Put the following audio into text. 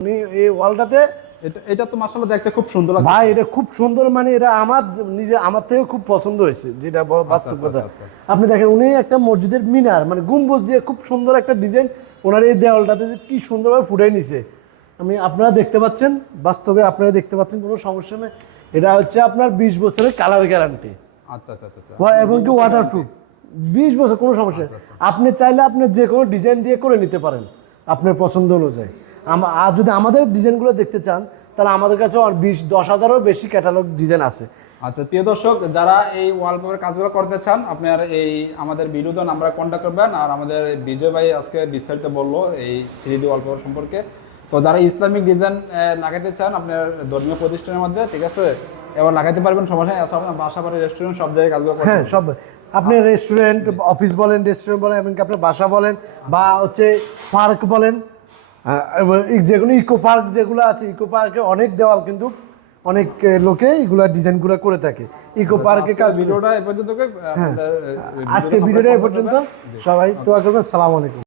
উনি এই ওয়ালটাতে এটা তো মাশাআল্লাহ দেখতে খুব সুন্দর লাগছে ভাই, এটা খুব সুন্দর, মানে এটা আমার থেকে খুব পছন্দ হয়েছে, যেটা বাস্তব কথা। আপনি দেখেন, উনি একটা মসজিদের মিনার মানে গম্বুজ দিয়ে খুব সুন্দর একটা ডিজাইন ওনার এই দেওয়ালটাতে যে কি সুন্দরভাবে ফুটাই নিছে। আপনারা দেখতে পাচ্ছেন, বাস্তবে আপনারা দেখতে পাচ্ছেন, কোনো সমস্যা নেই। এটা হচ্ছে আপনার 20 বছরের কালার গ্যারান্টি। আচ্ছা আচ্ছা আচ্ছা এবং কি ওয়াটারপ্রুফ 20 বছর, কোনো সমস্যা নেই। আপনি চাইলে আপনি যে কোনো ডিজাইন দিয়ে করে নিতে পারেন আপনার পছন্দ অনুযায়ী। আর যদি আমাদের ডিজাইনগুলো দেখতে চান, তাহলে আমাদের কাছে আর 10,000-ও বেশি ক্যাটালগ ডিজাইন আছে। আচ্ছা প্রিয় দর্শক, যারা এই ওয়ালপেপার কাজগুলো করতে চান, আপনার এই আমাদের ভিডিওতে নাম্বারে কন্ট্যাক্ট করবেন। আর আমাদের বিজয় ভাই আজকে বিস্তারিত বললো এই 3D ওয়ালপেপার সম্পর্কে। তো যারা ইসলামিক ডিজাইন লাগাতে চান আপনার ধর্মীয় প্রতিষ্ঠানের মধ্যে, ঠিক আছে, এবার লাগাতে পারবেন, সমস্যা নেই। আপনার বাসা বাড়ি রেস্টুরেন্ট সব জায়গায় কাজগুলো করতে হ্যাঁ, সব আপনি রেস্টুরেন্ট, অফিস বলেন, রেস্টুরেন্ট বলেন, এমনকি আপনার বাসা বলেন, বা হচ্ছে পার্ক বলেন, যেগুলো ইকো পার্ক যেগুলো আছে, ইকো পার্কে অনেক দেওয়াল কিন্তু অনেক লোকে এগুলা ডিজাইনগুলো করে থাকে ইকো পার্কে কাজ। ভিডিওটা এ পর্যন্ত, হ্যাঁ, আজকে ভিডিওটা এ পর্যন্ত। সবাই দোয়া করবেন। আসসালামু আলাইকুম।